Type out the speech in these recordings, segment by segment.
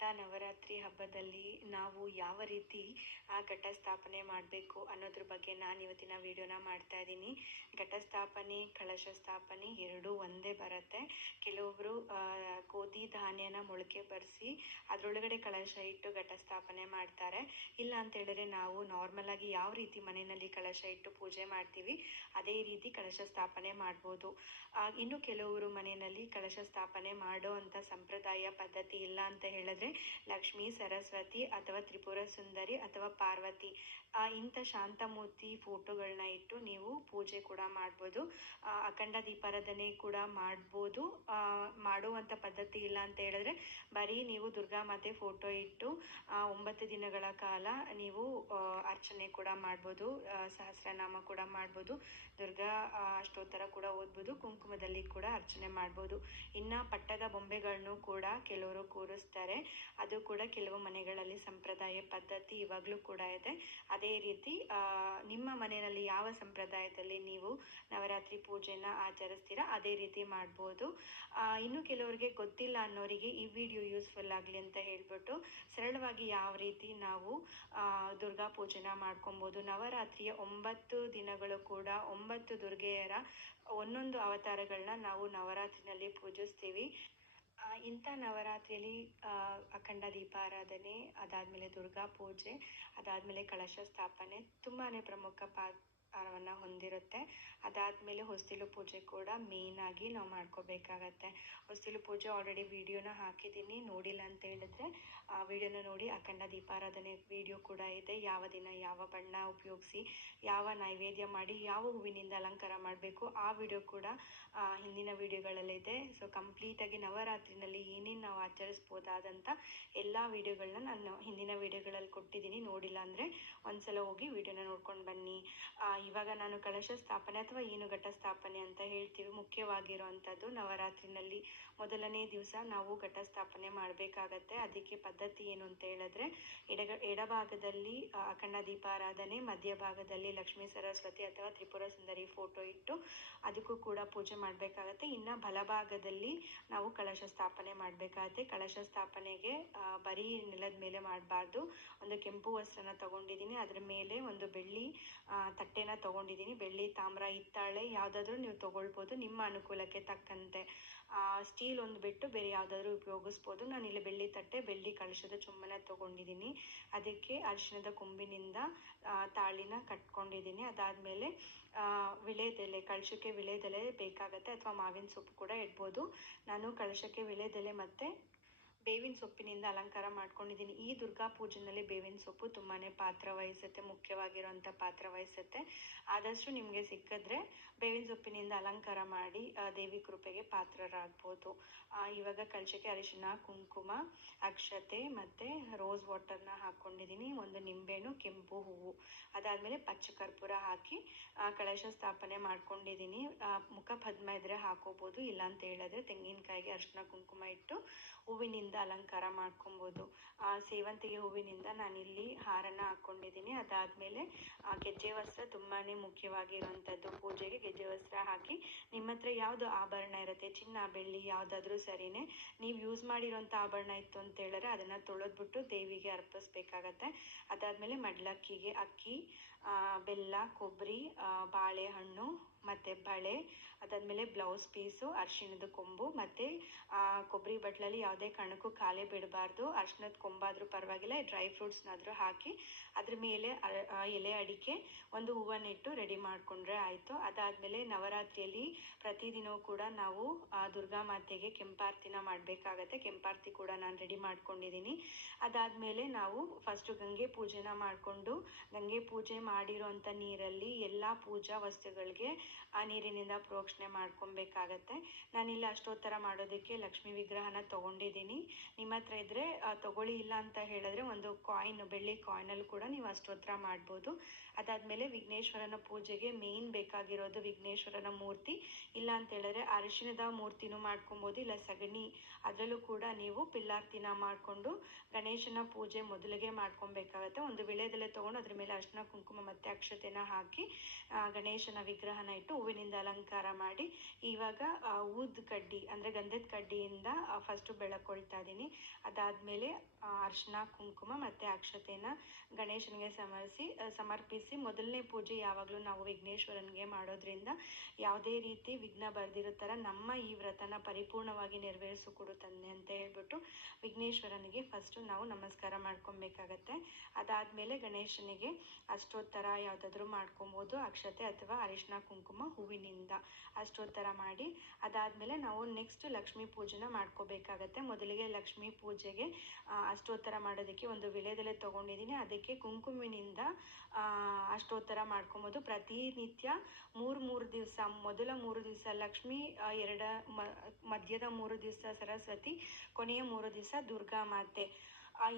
ಇಂಥ ನವರಾತ್ರಿ ಹಬ್ಬದಲ್ಲಿ ನಾವು ಯಾವ ರೀತಿ ಘಟಸ್ಥಾಪನೆ ಮಾಡಬೇಕು ಅನ್ನೋದ್ರ ಬಗ್ಗೆ ನಾನು ಇವತ್ತಿನ ವಿಡಿಯೋನ ಮಾಡ್ತಾ ಇದ್ದೀನಿ. ಘಟಸ್ಥಾಪನೆ ಕಳಶ ಸ್ಥಾಪನೆ ಎರಡೂ ಒಂದೇ ಬರುತ್ತೆ. ಕೆಲವೊಬ್ಬರು ಗೋಧಿ ಧಾನ್ಯನ ಮೊಳಕೆ ಬರೆಸಿ ಅದರೊಳಗಡೆ ಕಳಶ ಇಟ್ಟು ಘಟಸ್ಥಾಪನೆ ಮಾಡ್ತಾರೆ. ಇಲ್ಲ ಅಂತ ಹೇಳಿದ್ರೆ ನಾವು ನಾರ್ಮಲ್ ಆಗಿ ಯಾವ ರೀತಿ ಮನೆಯಲ್ಲಿ ಕಳಶ ಇಟ್ಟು ಪೂಜೆ ಮಾಡ್ತೀವಿ ಅದೇ ರೀತಿ ಕಳಶ ಸ್ಥಾಪನೆ ಮಾಡ್ಬೋದು. ಇನ್ನು ಕೆಲವರು ಮನೆಯಲ್ಲಿ ಕಳಶ ಸ್ಥಾಪನೆ ಮಾಡೋ ಅಂಥ ಸಂಪ್ರದಾಯ ಪದ್ಧತಿ ಇಲ್ಲ ಅಂತ ಹೇಳಿದ್ರೆ ಲಕ್ಷ್ಮೀ, ಸರಸ್ವತಿ ಅಥವಾ ತ್ರಿಪುರ ಸುಂದರಿ ಅಥವಾ ಪಾರ್ವತಿ ಇಂಥ ಶಾಂತಮೂರ್ತಿ ಫೋಟೋಗಳನ್ನ ಇಟ್ಟು ನೀವು ಪೂಜೆ ಕೂಡ ಮಾಡ್ಬೋದು. ಅಖಂಡ ದೀಪಾರಾಧನೆ ಕೂಡ ಮಾಡ್ಬೋದು. ಮಾಡುವಂಥ ಪದ್ಧತಿ ಇಲ್ಲ ಅಂತ ಹೇಳಿದ್ರೆ ಬರೀ ನೀವು ದುರ್ಗಾ ಮಾತೆ ಫೋಟೋ ಇಟ್ಟು 9 ದಿನಗಳ ಕಾಲ ನೀವು ಅರ್ಚನೆ ಕೂಡ ಮಾಡ್ಬೋದು. ಸಹಸ್ರನಾಮ ಕೂಡ ಮಾಡ್ಬೋದು. ದುರ್ಗಾ ಅಷ್ಟೋತ್ತರ ಕೂಡ ಓದ್ಬೋದು. ಕುಂಕುಮದಲ್ಲಿ ಕೂಡ ಅರ್ಚನೆ ಮಾಡ್ಬೋದು. ಇನ್ನು ಪಟ್ಟದ ಬೊಂಬೆಗಳನ್ನು ಕೂಡ ಕೆಲವರು ಕೂರಿಸ್ತಾರೆ. ಅದು ಕೂಡ ಕೆಲವು ಮನೆಗಳಲ್ಲಿ ಸಂಪ್ರದಾಯ ಪದ್ಧತಿ ಇವಾಗಲೂ ಕೂಡ ಇದೆ. ಅದೇ ರೀತಿ ನಿಮ್ಮ ಮನೆಯಲ್ಲಿ ಯಾವ ಸಂಪ್ರದಾಯದಲ್ಲಿ ನೀವು ನವರಾತ್ರಿ ಪೂಜೆನ ಆಚರಿಸ್ತೀರಾ ಅದೇ ರೀತಿ ಮಾಡ್ಬೋದು. ಇನ್ನು ಕೆಲವರಿಗೆ ಗೊತ್ತಿಲ್ಲ ಅನ್ನೋರಿಗೆ ಈ ವಿಡಿಯೋ ಯೂಸ್ಫುಲ್ ಆಗಲಿ ಅಂತ ಹೇಳ್ಬಿಟ್ಟು ಸರಳವಾಗಿ ಯಾವ ರೀತಿ ನಾವು ದುರ್ಗಾ ಪೂಜೆನ ಮಾಡ್ಕೊಬೋದು. ನವರಾತ್ರಿಯ 9 ದಿನಗಳು ಕೂಡ 9 ದುರ್ಗೆಯರ ಒಂದೊಂದು ಅವತಾರಗಳನ್ನ ನಾವು ನವರಾತ್ರಿನಲ್ಲಿ ಪೂಜಿಸ್ತೀವಿ. ಇಂಥ ನವರಾತ್ರಿಯಲ್ಲಿ ಅಖಂಡ ದೀಪಾರಾಧನೆ, ಅದಾದಮೇಲೆ ದುರ್ಗಾ ಪೂಜೆ, ಅದಾದಮೇಲೆ ಕಳಶ ಸ್ಥಾಪನೆ ತುಂಬಾ ಪ್ರಮುಖ ಪಾತ್ರವನ್ನು ಹೊಂದಿರುತ್ತೆ. ಅದಾದಮೇಲೆ ಹೊಸ್ತಿಲು ಪೂಜೆ ಕೂಡ ಮೇಯ್ನಾಗಿ ನಾವು ಮಾಡ್ಕೋಬೇಕಾಗತ್ತೆ. ಹೊಸ್ತಿಲು ಪೂಜೆ ಆಲ್ರೆಡಿ ವಿಡಿಯೋನ ಹಾಕಿದ್ದೀನಿ, ನೋಡಿಲ್ಲ ಅಂತ ಹೇಳಿದ್ರೆ ಆ ವಿಡಿಯೋನ ನೋಡಿ. ಅಖಂಡ ದೀಪಾರಾಧನೆ ವಿಡಿಯೋ ಕೂಡ ಇದೆ. ಯಾವ ದಿನ ಯಾವ ಬಣ್ಣ ಉಪಯೋಗಿಸಿ ಯಾವ ನೈವೇದ್ಯ ಮಾಡಿ ಯಾವ ಹೂವಿನಿಂದ ಅಲಂಕಾರ ಮಾಡಬೇಕು ಆ ವಿಡಿಯೋ ಕೂಡ ಹಿಂದಿನ ವಿಡಿಯೋಗಳಲ್ಲಿದೆ. ಸೊ ಕಂಪ್ಲೀಟಾಗಿ ನವರಾತ್ರಿನಲ್ಲಿ ಏನೇನು ನಾವು ಆಚರಿಸ್ಬೋದಾದಂಥ ಎಲ್ಲ ವಿಡಿಯೋಗಳನ್ನ ನಾನು ಹಿಂದಿನ ವಿಡಿಯೋಗಳಲ್ಲಿ ಕೊಟ್ಟಿದ್ದೀನಿ. ನೋಡಿಲ್ಲ ಅಂದರೆ ಒಂದ್ಸಲ ಹೋಗಿ ವಿಡಿಯೋನ ನೋಡ್ಕೊಂಡು ಬನ್ನಿ. ಇವಾಗ ನಾನು ಕಳಶ ಸ್ಥಾಪನೆ ಅಥವಾ ಏನು ಘಟ ಸ್ಥಾಪನೆ ಅಂತ ಹೇಳ್ತೀವಿ, ಮುಖ್ಯವಾಗಿರುವಂಥದ್ದು ನವರಾತ್ರಿನಲ್ಲಿ ಮೊದಲನೇ ದಿವಸ ನಾವು ಘಟ ಸ್ಥಾಪನೆ ಮಾಡಬೇಕಾಗತ್ತೆ. ಅದಕ್ಕೆ ಪದ್ಧತಿ ಏನು ಅಂತ ಹೇಳಿದ್ರೆ ಎಡಭಾಗದಲ್ಲಿ ಅಖಂಡ ದೀಪಾರಾಧನೆ, ಮಧ್ಯಭಾಗದಲ್ಲಿ ಲಕ್ಷ್ಮೀ, ಸರಸ್ವತಿ ಅಥವಾ ತ್ರಿಪುರ ಸುಂದರಿ ಫೋಟೋ ಇಟ್ಟು ಅದಕ್ಕೂ ಕೂಡ ಪೂಜೆ ಮಾಡಬೇಕಾಗತ್ತೆ. ಇನ್ನು ಬಲಭಾಗದಲ್ಲಿ ನಾವು ಕಳಶ ಸ್ಥಾಪನೆ ಮಾಡಬೇಕಾಗತ್ತೆ. ಕಳಶ ಸ್ಥಾಪನೆಗೆ ಬರೀ ನೆಲದ ಮೇಲೆ ಮಾಡಬಾರ್ದು. ಒಂದು ಕೆಂಪು ವಸ್ತ್ರನ ತಗೊಂಡಿದ್ದೀನಿ, ಅದರ ಮೇಲೆ ಒಂದು ಬೆಳ್ಳಿ ತಟ್ಟೆನ ತಗೊಂಡಿದ್ದೀನಿ. ಬೆಳ್ಳಿ, ತಾಮ್ರ, ಹಿತ್ತಾಳೆ ಯಾವುದಾದ್ರೂ ನೀವು ತಗೊಳ್ಬೋದು ನಿಮ್ಮ ಅನುಕೂಲಕ್ಕೆ ತಕ್ಕಂತೆ. ಸ್ಟೀಲ್ ಒಂದು ಬಿಟ್ಟು ಬೇರೆ ಯಾವುದಾದ್ರೂ ಉಪಯೋಗಿಸ್ಬೋದು. ನಾನಿಲ್ಲಿ ಬೆಳ್ಳಿ ತಟ್ಟೆ, ಬೆಳ್ಳಿ ಕಳಶದ ಚೊಂಬನ ತಗೊಂಡಿದ್ದೀನಿ. ಅದಕ್ಕೆ ಅರಿಶಿಣದ ಕೊಂಬಿನಿಂದ ತಾಳಿನ ಕಟ್ಕೊಂಡಿದ್ದೀನಿ. ಅದಾದಮೇಲೆ ವಿಳೆದೆಲೆ, ಕಳಶಕ್ಕೆ ವಿಳೆದೆಲೆ ಬೇಕಾಗತ್ತೆ ಅಥವಾ ಮಾವಿನ ಸೊಪ್ಪು ಕೂಡ ಇಡ್ಬೋದು. ನಾನು ಕಳಶಕ್ಕೆ ವಿಳೆದೆಲೆ ಮತ್ತು ಬೇವಿನ ಸೊಪ್ಪಿನಿಂದ ಅಲಂಕಾರ ಮಾಡ್ಕೊಂಡಿದ್ದೀನಿ. ಈ ದುರ್ಗಾ ಪೂಜೆಯಲ್ಲಿ ಬೇವಿನ ಸೊಪ್ಪು ತುಂಬಾ ಪಾತ್ರ ವಹಿಸುತ್ತೆ, ಮುಖ್ಯವಾಗಿರುವಂಥ ಪಾತ್ರ ವಹಿಸುತ್ತೆ. ಆದಷ್ಟು ನಿಮಗೆ ಸಿಕ್ಕಿದ್ರೆ ಬೇವಿನ ಸೊಪ್ಪಿನಿಂದ ಅಲಂಕಾರ ಮಾಡಿ ದೇವಿ ಕೃಪೆಗೆ ಪಾತ್ರರಾಗ್ಬೋದು. ಇವಾಗ ಕಳಶಕ್ಕೆ ಅರಿಶಿನ, ಕುಂಕುಮ, ಅಕ್ಷತೆ ಮತ್ತು ರೋಸ್ ವಾಟರ್ನ ಹಾಕ್ಕೊಂಡಿದ್ದೀನಿ. ಒಂದು ನಿಂಬೆಹಣ್ಣು, ಕೆಂಪು ಹೂವು, ಅದಾದಮೇಲೆ ಪಚ್ಚ ಕರ್ಪೂರ ಹಾಕಿ ಕಳಶ ಸ್ಥಾಪನೆ ಮಾಡ್ಕೊಂಡಿದ್ದೀನಿ. ಮುಖ ಪದ್ಮ ಇದ್ದರೆ ಹಾಕೋಬೋದು. ಇಲ್ಲ ಅಂತ ಹೇಳಿದ್ರೆ ತೆಂಗಿನಕಾಯಿಗೆ ಅರಿಶಿನ ಕುಂಕುಮ ಇಟ್ಟು ಹೂವಿನಿಂದ ಅಲಂಕಾರ ಮಾಡ್ಕೊಬೋದು. ಸೇವಂತಿಗೆ ಹೂವಿನಿಂದ ನಾನಿಲ್ಲಿ ಹಾರನ ಹಾಕ್ಕೊಂಡಿದ್ದೀನಿ. ಅದಾದಮೇಲೆ ಗೆಜ್ಜೆ ವಸ್ತ್ರ ತುಂಬಾ ಮುಖ್ಯವಾಗಿರುವಂಥದ್ದು. ಪೂಜೆಗೆ ಗೆಜ್ಜೆ ವಸ್ತ್ರ ಹಾಕಿ ನಿಮ್ಮ ಹತ್ರ ಯಾವುದು ಆಭರಣ ಇರುತ್ತೆ, ಚಿನ್ನ, ಬೆಳ್ಳಿ ಯಾವುದಾದ್ರೂ ಸರಿಯೇ, ನೀವು ಯೂಸ್ ಮಾಡಿರೋಂಥ ಆಭರಣ ಇತ್ತು ಅಂತ ಹೇಳಿದ್ರೆ ಅದನ್ನು ತೊಳೆದ್ಬಿಟ್ಟು ದೇವಿಗೆ ಅರ್ಪಿಸ್ಬೇಕಾಗತ್ತೆ. ಅದಾದಮೇಲೆ ಮಡ್ಲಕ್ಕಿಗೆ ಅಕ್ಕಿ, ಬೆಲ್ಲ, ಕೊಬ್ಬರಿ, ಬಾಳೆಹಣ್ಣು ಮತ್ತು ಬಳೆ, ಅದಾದಮೇಲೆ ಬ್ಲೌಸ್ ಪೀಸು, ಅರಿಶಿಣದ ಕೊಂಬು ಮತ್ತು ಕೊಬ್ಬರಿ ಬಟ್ಲಲ್ಲಿ ಯಾವುದೇ ಕಾರಣಕ್ಕೂ ಖಾಲಿ ಬಿಡಬಾರ್ದು. ಅರಿಶಿಣದ ಕೊಂಬಾದರೂ ಪರವಾಗಿಲ್ಲ, ಡ್ರೈ ಫ್ರೂಟ್ಸ್ನಾದರೂ ಹಾಕಿ ಅದ್ರ ಮೇಲೆ ಎಲೆ ಅಡಿಕೆ ಒಂದು ಹೂವನ್ನಿಟ್ಟು ರೆಡಿ ಮಾಡಿಕೊಂಡ್ರೆ ಆಯಿತು. ಅದಾದಮೇಲೆ ನವರಾತ್ರಿಯಲ್ಲಿ ಪ್ರತಿದಿನವೂ ಕೂಡ ನಾವು ದುರ್ಗಾ ಮಾತೆಗೆ ಕೆಂಪಾರತಿನ ಮಾಡಬೇಕಾಗತ್ತೆ. ಕೆಂಪಾರತಿ ಕೂಡ ನಾನು ರೆಡಿ ಮಾಡ್ಕೊಂಡಿದ್ದೀನಿ. ಅದಾದಮೇಲೆ ನಾವು ಫಸ್ಟು ಗಂಗೆ ಪೂಜೆನ ಮಾಡಿಕೊಂಡು ಗಂಗೆ ಪೂಜೆ ಮಾಡಿರೋಂಥ ನೀರಲ್ಲಿ ಎಲ್ಲ ಪೂಜಾ ವಸ್ತುಗಳಿಗೆ ಆ ನೀರಿನಿಂದ ಪ್ರೋಕ್ಷಣೆ ಮಾಡ್ಕೊಬೇಕಾಗತ್ತೆ. ನಾನಿಲ್ಲಿ ಅಷ್ಟೋತ್ತರ ಮಾಡೋದಕ್ಕೆ ಲಕ್ಷ್ಮೀ ವಿಗ್ರಹನ ತೊಗೊಂಡಿದ್ದೀನಿ. ನಿಮ್ಮ ಹತ್ರ ಇದ್ದರೆ ತೊಗೊಳ್ಳಿ, ಇಲ್ಲ ಅಂತ ಹೇಳಿದ್ರೆ ಒಂದು ಕಾಯಿನ್, ಬೆಳ್ಳಿ ಕಾಯಿನಲ್ಲಿ ಕೂಡ ನೀವು ಅಷ್ಟೋತ್ತರ ಮಾಡ್ಬೋದು. ಅದಾದಮೇಲೆ ವಿಘ್ನೇಶ್ವರನ ಪೂಜೆಗೆ ಮೇಯ್ನ್ ಬೇಕಾಗಿರೋದು ವಿಘ್ನೇಶ್ವರನ ಮೂರ್ತಿ. ಇಲ್ಲ ಅಂತ ಹೇಳಿದ್ರೆ ಅರಿಶಿಣದ ಮೂರ್ತಿನೂ ಮಾಡ್ಕೊಬೋದು, ಇಲ್ಲ ಸಗಣಿ ಅದರಲ್ಲೂ ಕೂಡ ನೀವು ಪಿಲ್ಲಾರ್ತಿನ ಮಾಡಿಕೊಂಡು ಗಣೇಶನ ಪೂಜೆ ಮೊದಲಿಗೆ ಮಾಡ್ಕೊಬೇಕಾಗತ್ತೆ. ಒಂದು ವಿಳೆದೆಲೆ ತೊಗೊಂಡು ಅದ್ರ ಮೇಲೆ ಅರಿಶಿನ ಕುಂಕುಮ ಮತ್ತು ಅಕ್ಷತೆನ ಹಾಕಿ ಗಣೇಶನ ವಿಗ್ರಹನ ಇಟ್ಟು ಹೂವಿನಿಂದ ಅಲಂಕಾರ ಮಾಡಿ ಇವಾಗ ಊದ್ ಕಡ್ಡಿ ಅಂದರೆ ಗಂಧದ ಕಡ್ಡಿಯಿಂದ ಫಸ್ಟು ಬೆಳಕೊಳ್ತಾ ಇದ್ದೀನಿ. ಅದಾದಮೇಲೆ ಅರಿಶಿನ ಕುಂಕುಮ ಮತ್ತು ಅಕ್ಷತೆನ ಗಣೇಶನಿಗೆ ಸಮರ್ಪಿಸಿ ಮೊದಲನೇ ಪೂಜೆ ಯಾವಾಗಲೂ ನಾವು ವಿಘ್ನೇಶ್ವರನಿಗೆ ಮಾಡೋದ್ರಿಂದ ಯಾವುದೇ ರೀತಿ ವಿಘ್ನ ಬರ್ದಿರೋ ಥರ ನಮ್ಮ ಈ ವ್ರತನ ಪರಿಪೂರ್ಣವಾಗಿ ನೆರವೇರಿಸಿಕೊಡುತ್ತಾನೆ ಅಂತ ಹೇಳ್ಬಿಟ್ಟು ವಿಘ್ನೇಶ್ವರನಿಗೆ ಫಸ್ಟು ನಾವು ನಮಸ್ಕಾರ ಮಾಡ್ಕೊಬೇಕಾಗತ್ತೆ. ಅದಾದಮೇಲೆ ಗಣೇಶನಿಗೆ ಅಷ್ಟೋತ್ತರ ಯಾವುದಾದ್ರೂ ಮಾಡ್ಕೊಬೋದು, ಅಕ್ಷತೆ ಅಥವಾ ಅರಿಶಿನ ಕುಂಕುಮ ಹೂವಿನಿಂದ ಅಷ್ಟೋತ್ತರ ಮಾಡಿ ಅದಾದಮೇಲೆ ನಾವು ನೆಕ್ಸ್ಟ್ ಲಕ್ಷ್ಮೀ ಪೂಜೆನ ಮಾಡ್ಕೋಬೇಕಾಗತ್ತೆ. ಮೊದಲಿಗೆ ಲಕ್ಷ್ಮೀ ಪೂಜೆಗೆ ಅಷ್ಟೋತ್ತರ ಮಾಡೋದಕ್ಕೆ ಒಂದು ವಿಳೆದೆಲೆ ತೊಗೊಂಡಿದ್ದೀನಿ. ಅದಕ್ಕೆ ಕುಂಕುಮಿನಿಂದ ಅಷ್ಟೋತ್ತರ ಮಾಡ್ಕೊಬೋದು. ಪ್ರತಿನಿತ್ಯ ಮೂರು ದಿವಸ, ಮೊದಲ 3 ದಿವಸ ಲಕ್ಷ್ಮಿ, ಮಧ್ಯದ 3 ದಿವಸ ಸರಸ್ವತಿ, ಕೊನೆಯ 3 ದಿವಸ ದುರ್ಗಾ ಮಾತೆ.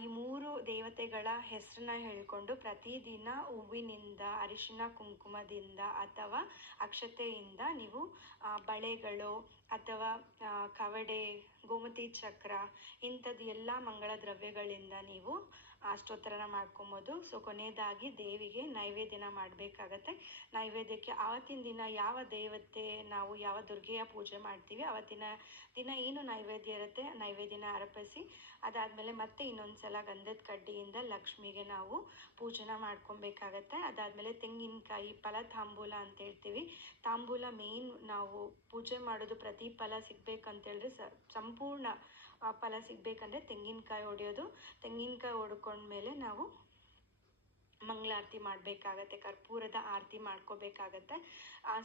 ಈ 3 ದೇವತೆಗಳ ಹೆಸರನ್ನ ಹೇಳಿಕೊಂಡು ಪ್ರತಿದಿನ ಹೂವಿನಿಂದ, ಅರಿಶಿನ ಕುಂಕುಮದಿಂದ ಅಥವಾ ಅಕ್ಷತೆಯಿಂದ ನೀವು ಬಳೆಗಳು ಅಥವಾ ಕವಡೆ, ಗೋಮತಿ ಚಕ್ರ ಇಂಥದ್ದು ಎಲ್ಲ ಮಂಗಳ ದ್ರವ್ಯಗಳಿಂದ ನೀವು ಅಷ್ಟೋತ್ತರನ ಮಾಡ್ಕೊಬೋದು. ಸೊ ಕೊನೆಯದಾಗಿ ದೇವಿಗೆ ನೈವೇದ್ಯನ ಮಾಡಬೇಕಾಗತ್ತೆ. ನೈವೇದ್ಯಕ್ಕೆ ಆವತ್ತಿನ ದಿನ ಯಾವ ದೇವತೆ, ನಾವು ಯಾವ ದುರ್ಗೆಯ ಪೂಜೆ ಮಾಡ್ತೀವಿ ಆವತ್ತಿನ ದಿನ ಏನು ನೈವೇದ್ಯ ಇರುತ್ತೆ ನೈವೇದ್ಯನ ಅರ್ಪಿಸಿ ಅದಾದಮೇಲೆ ಮತ್ತೆ ಇನ್ನೊಂದು ಸಲ ಗಂಧದ ಕಡ್ಡಿಯಿಂದ ಲಕ್ಷ್ಮಿಗೆ ನಾವು ಪೂಜೆನ ಮಾಡ್ಕೊಬೇಕಾಗತ್ತೆ. ಅದಾದಮೇಲೆ ತೆಂಗಿನಕಾಯಿ ಫಲ ತಾಂಬೂಲ ಅಂತ ಹೇಳ್ತೀವಿ. ತಾಂಬೂಲ ಮೇನ್, ನಾವು ಪೂಜೆ ಮಾಡೋದು ಪ್ರತಿ ಫಲ ಸಿಗ್ಬೇಕಂತೇಳಿದ್ರೆ ಸಂಪೂರ್ಣ ಫಲ ಸಿಗಬೇಕಂದ್ರೆ ತೆಂಗಿನಕಾಯಿ ಹೊಡೆಯೋದು. ತೆಂಗಿನಕಾಯಿ ಹೊಡ್ಕೊಂಡ್ಮೇಲೆ ನಾವು ಮಂಗಳಾರತಿ ಮಾಡಬೇಕಾಗತ್ತೆ, ಕರ್ಪೂರದ ಆರತಿ ಮಾಡ್ಕೋಬೇಕಾಗತ್ತೆ.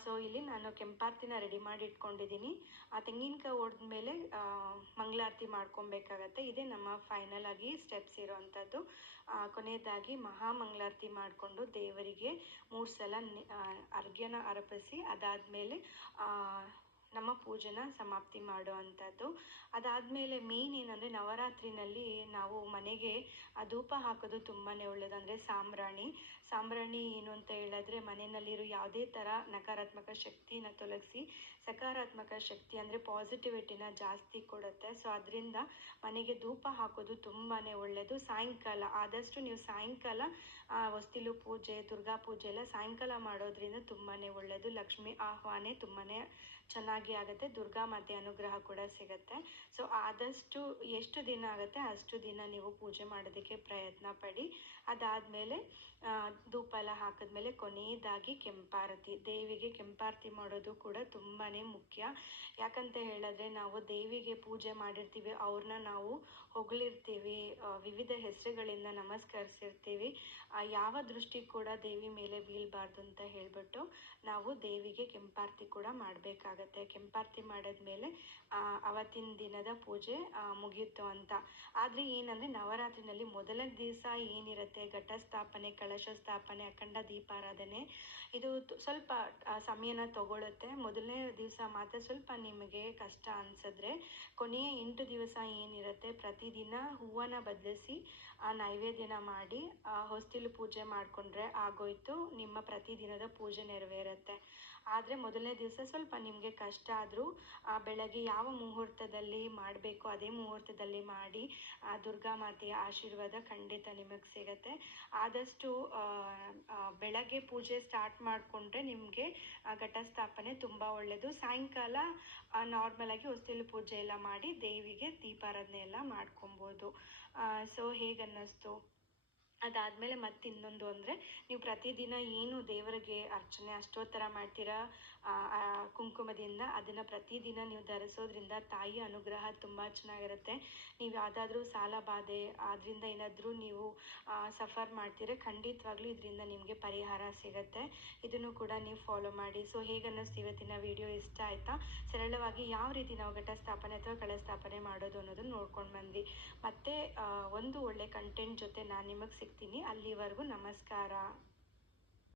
ಸೊ ಇಲ್ಲಿ ನಾನು ಕೆಂಪಾರತಿನ ರೆಡಿ ಮಾಡಿ ಇಟ್ಕೊಂಡಿದ್ದೀನಿ. ಆ ತೆಂಗಿನಕಾಯಿ ಹೊಡೆದ್ಮೇಲೆ ಮಂಗಳಾರತಿ ಮಾಡ್ಕೊಬೇಕಾಗತ್ತೆ. ಇದೇ ನಮ್ಮ ಫೈನಲ್ ಆಗಿ ಸ್ಟೆಪ್ಸ್ ಇರೋವಂಥದ್ದು. ಕೊನೆಯದಾಗಿ ಮಹಾಮಂಗಳಾರತಿ ಮಾಡಿಕೊಂಡು ದೇವರಿಗೆ 3 ಸಲ ಅರ್ಘ್ಯನ ಅರ್ಪಿಸಿ ಅದಾದಮೇಲೆ ನಮ್ಮ ಪೂಜೆನ ಸಮಾಪ್ತಿ ಮಾಡೋ ಅಂಥದ್ದು. ಅದಾದಮೇಲೆ ಮೇನ್ ಏನಂದರೆ ನವರಾತ್ರಿನಲ್ಲಿ ನಾವು ಮನೆಗೆ ಧೂಪ ಹಾಕೋದು ತುಂಬಾ ಒಳ್ಳೆಯದು. ಅಂದರೆ ಸಾಂಬ್ರಾಣಿ ಏನು ಅಂತ ಹೇಳಿದ್ರೆ ಮನೆಯಲ್ಲಿರೋ ಯಾವುದೇ ಥರ ನಕಾರಾತ್ಮಕ ಶಕ್ತಿನ ತೊಲಗಿಸಿ ಸಕಾರಾತ್ಮಕ ಶಕ್ತಿ ಅಂದರೆ ಪಾಸಿಟಿವಿಟಿನ ಜಾಸ್ತಿ ಕೊಡುತ್ತೆ. ಸೊ ಅದರಿಂದ ಮನೆಗೆ ಧೂಪ ಹಾಕೋದು ತುಂಬಾ ಒಳ್ಳೆಯದು. ಸಾಯಂಕಾಲ ಆದಷ್ಟು ನೀವು ಸಾಯಂಕಾಲ ಹೊಸ್ತಿಲು ಪೂಜೆ, ದುರ್ಗಾ ಪೂಜೆ ಎಲ್ಲ ಸಾಯಂಕಾಲ ಮಾಡೋದ್ರಿಂದ ತುಂಬಾ ಒಳ್ಳೆಯದು. ಲಕ್ಷ್ಮಿ ಆಹ್ವಾನೆ ತುಂಬಾ ಚೆನ್ನಾಗಿ ಆಗುತ್ತೆ, ದುರ್ಗಾ ಮಾತೆ ಅನುಗ್ರಹ ಕೂಡ ಸಿಗುತ್ತೆ. ಸೊ ಆದಷ್ಟು ಎಷ್ಟು ದಿನ ಆಗುತ್ತೆ ಅಷ್ಟು ದಿನ ನೀವು ಪೂಜೆ ಮಾಡೋದಕ್ಕೆ ಪ್ರಯತ್ನ ಪಡಿ. ಅದಾದಮೇಲೆ ಧೂಪ ಎಲ್ಲ ಹಾಕಿದ್ಮೇಲೆ ಕೊನೆಯದಾಗಿ ಕೆಂಪಾರತಿ. ದೇವಿಗೆ ಕೆಂಪಾರತಿ ಮಾಡೋದು ಕೂಡ ತುಂಬಾ ಮುಖ್ಯ. ಯಾಕಂತ ಹೇಳಿದ್ರೆ ನಾವು ದೇವಿಗೆ ಪೂಜೆ ಮಾಡಿರ್ತೀವಿ, ಅವ್ರನ್ನ ನಾವು ಹೊಗಳಿರ್ತೀವಿ, ವಿವಿಧ ಹೆಸರುಗಳಿಂದ ನಮಸ್ಕರಿಸಿರ್ತೀವಿ. ಯಾವ ದೃಷ್ಟಿ ಕೂಡ ದೇವಿ ಮೇಲೆ ಬೀಳಬಾರ್ದು ಅಂತ ಹೇಳಿಬಿಟ್ಟು ನಾವು ದೇವಿಗೆ ಕೆಂಪಾರತಿ ಕೂಡ ಮಾಡಬೇಕಾಗತ್ತೆ. ಕೆಂಪಾರತಿ ಮಾಡಿದ್ಮೇಲೆ ಅವತ್ತಿನ ದಿನದ ಪೂಜೆ ಮುಗಿಯಿತು ಅಂತ. ಆದರೆ ಏನಂದರೆ ನವರಾತ್ರಿನಲ್ಲಿ ಮೊದಲ ದಿವಸ ಏನಿರುತ್ತೆ ಘಟಸ್ಥಾಪನೆ, ಕಳಶ ಸ್ಥಾಪನೆ, ಅಖಂಡ ದೀಪಾರಾಧನೆ, ಇದು ಸ್ವಲ್ಪ ಸಮಯನ ತಗೊಳ್ಳುತ್ತೆ. ಮೊದಲನೇ ದಿವಸ ಮಾತ್ರ ಸ್ವಲ್ಪ ನಿಮಗೆ ಕಷ್ಟ ಅನಿಸಿದ್ರೆ ಕೊನೆಯ 8 ದಿವಸ ಏನಿರುತ್ತೆ ಪ್ರತಿದಿನ ಹೂವನ್ನು ಬದಲಿಸಿ ನೈವೇದ್ಯನ ಮಾಡಿ ಹೊಸ್ತಿಲು ಪೂಜೆ ಮಾಡಿಕೊಂಡ್ರೆ ಆಗೋಯ್ತು, ನಿಮ್ಮ ಪ್ರತಿದಿನದ ಪೂಜೆ ನೆರವೇರುತ್ತೆ. ಆದರೆ ಮೊದಲನೇ ದಿವಸ ಸ್ವಲ್ಪ ನಿಮಗೆ ಕಷ್ಟ ಆದರೂ ಬೆಳಗ್ಗೆ ಯಾವ ಮುಹೂರ್ತದಲ್ಲಿ ಮಾಡಬೇಕು ಅದೇ ಮುಹೂರ್ತದಲ್ಲಿ ಮಾಡಿ ದುರ್ಗಾ ಮಾತೆಯ ಆಶೀರ್ವಾದ ಖಂಡಿತ ನಿಮಗೆ ಸಿಗುತ್ತೆ. ಆದಷ್ಟು ಬೆಳಗ್ಗೆ ಪೂಜೆ ಸ್ಟಾರ್ಟ್ ಮಾಡಿಕೊಂಡ್ರೆ ನಿಮಗೆ ಘಟಸ್ಥಾಪನೆ ತುಂಬ ಒಳ್ಳೆಯದು. ಸಾಯಂಕಾಲ ನಾರ್ಮಲಾಗಿ ಹೊಸ್ತಿಲು ಪೂಜೆ ಎಲ್ಲ ಮಾಡಿ ದೇವಿಗೆ ದೀಪಾರಾಧನೆ ಎಲ್ಲ ಮಾಡ್ಕೊಬೋದು. ಸೊ ಹೇಗನ್ನಿಸ್ತು? ಅದಾದಮೇಲೆ ಮತ್ತೆ ಇನ್ನೊಂದು ಅಂದರೆ ನೀವು ಪ್ರತಿದಿನ ಏನು ದೇವರಿಗೆ ಅರ್ಚನೆ ಅಷ್ಟೋತ್ತರ ಮಾಡ್ತೀರಾ ಕುಂಕುಮದಿಂದ, ಅದನ್ನು ಪ್ರತಿದಿನ ನೀವು ಧರಿಸೋದ್ರಿಂದ ತಾಯಿಯ ಅನುಗ್ರಹ ತುಂಬ ಚೆನ್ನಾಗಿರುತ್ತೆ. ನೀವು ಯಾವುದಾದ್ರೂ ಸಾಲ ಬಾಧೆ ಅದರಿಂದ ಏನಾದರೂ ನೀವು ಸಫರ್ ಮಾಡ್ತೀರಾ ಖಂಡಿತವಾಗ್ಲೂ ಇದರಿಂದ ನಿಮಗೆ ಪರಿಹಾರ ಸಿಗುತ್ತೆ. ಇದನ್ನು ಕೂಡ ನೀವು ಫಾಲೋ ಮಾಡಿ. ಸೊ ಹೇಗನ್ನಿಸ್ತು ಇವತ್ತಿನ ವಿಡಿಯೋ? ಇಷ್ಟ ಆಯಿತಾ? ಸರಳವಾಗಿ ಯಾವ ರೀತಿ ನಾವು ಘಟಸ್ಥಾಪನೆ ಅಥವಾ ಕಳಸ್ಥಾಪನೆ ಮಾಡೋದು ಅನ್ನೋದನ್ನು ನೋಡ್ಕೊಂಡು ಬಂದ್ವಿ. ಮತ್ತೆ ಒಂದು ಒಳ್ಳೆ ಕಂಟೆಂಟ್ ಜೊತೆ ನಾನು ನಿಮಗೆ ಸಿಗ್ತೀನಿ. ಅಲ್ಲಿವರೆಗೂ ನಮಸ್ಕಾರ.